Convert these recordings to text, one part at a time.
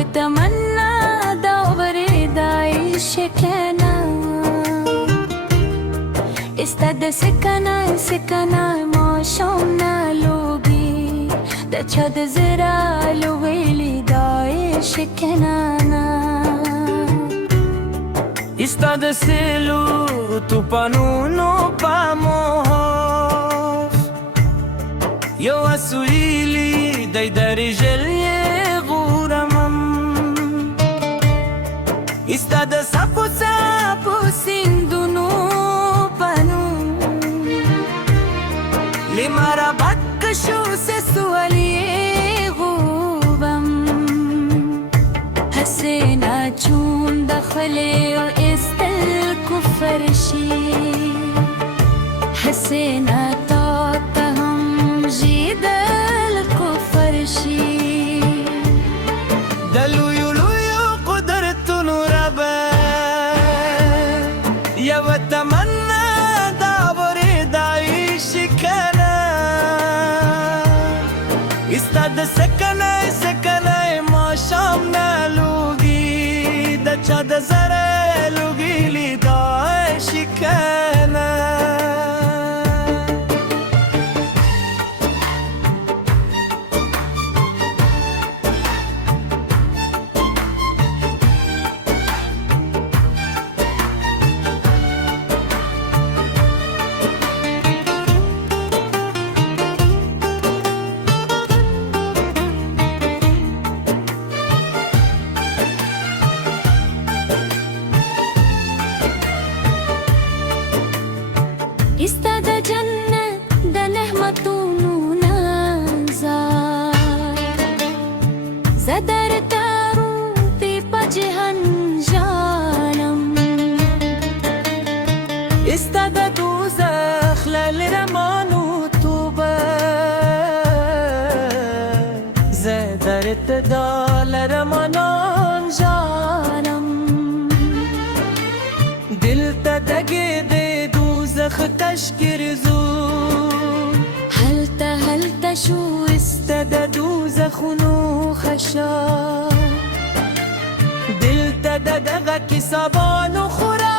واتمنى دوري دايش كنا استاد سكنا سكنا ما شونا لوگي د چد زرا لويلي دايش كنا استاد سلو tu panuno pamos yo asuili dai darijel ye guramam استاد sapo sapo سندونو پنو limara شو سسوالي غوبم حسينا جون دخلي استل فرشي حسينا طاقهم جيد الكفرشي دلو يلو قدرت نوربا يا وتمنى دابري دايش كنا استاد سكنا سكنا ما شامنا لوگي د چا د زره لوگي لي دايش كنا استاد جنة ده نهمتونو نازار زدر تارو في بجهن جالم استاد دوزخ للرمانو توبة زدرت دال رمانان جالم دل تدقي دوزخ تشكر زور هل شو استدى دوزخ نو خشا دل تدقى كسابان خوراك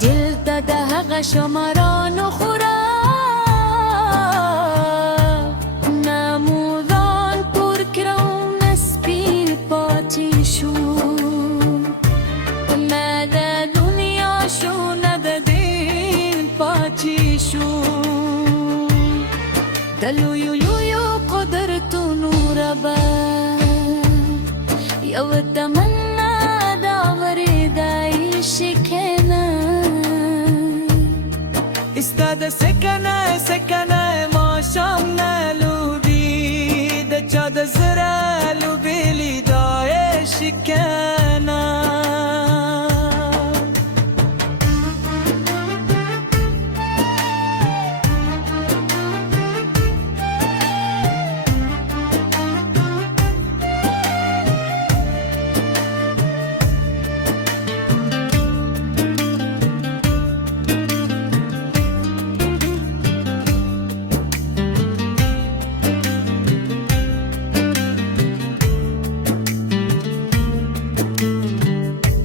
جلد ده شمران خوراك نمودان پر کرون نسبیل پاتی شو مدى دنیا شو نددین پاتی شو دلو یو قدرتو نوربا یو تمنى داوري دايش كنا استاد سكنا سكنا ما شامنا لوبي د چا د زرا لوبي لي دايش كنا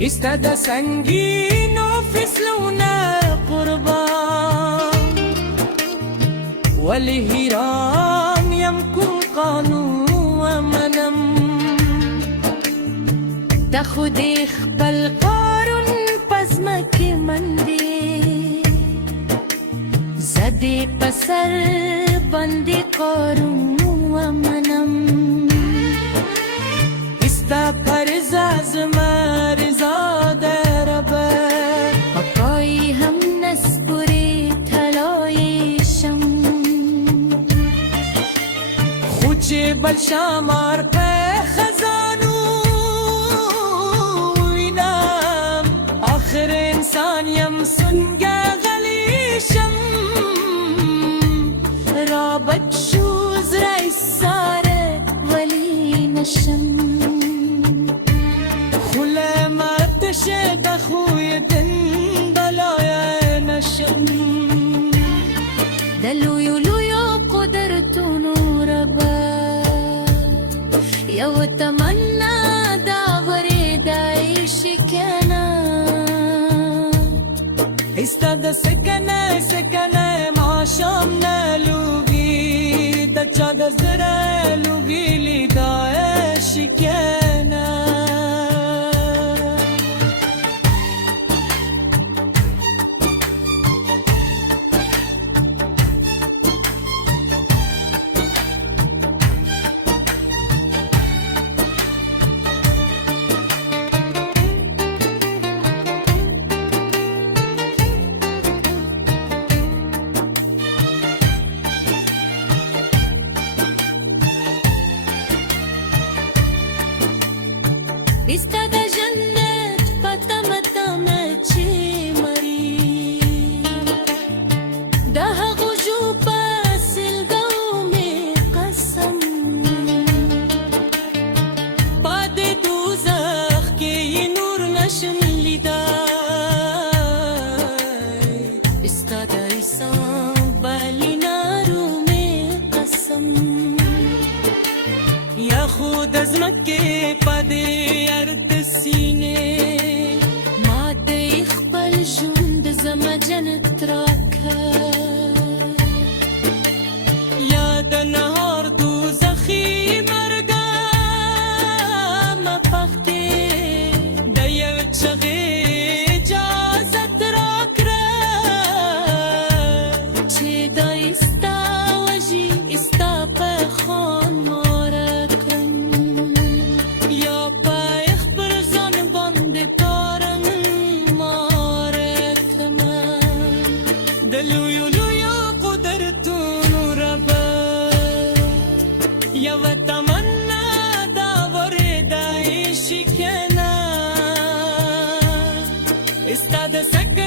استاد سنگین و فسلونا قربان والهيران يمكن قانو ومنم تاخدي خبل قارون پزمك مندي زدي پسر بندي قارون ومنم استا پرزاز مرزا دربه پاپای هم نسپوری تلایشم خوچه بلشامار په خزانو وینم آخر انسان یم سنگه غلیشم رابط شوز رئیس ساره ولی نشم خله مرتشه دخوی دن بلای نشم دلو یلو قدرتو نوربا استاد سکنه سکنه ماشام نلوگی د چا د زړه لوګي لیدا شکنه Ista da jannat pata mata machi mari daha guju pasil gau me qasam pade duzakh ke ye nur nasham lida ista da isam balinaru me qasam یا خود از مکه پده ارد سینه ماته خپل ژوند زما جنت راکه یا د نهار دوزخي مرګه ما پخته د یو چغې اجازت راکړه چې دا استا وجي استا په خون یو تمنا دا وردا شکنا استاد سک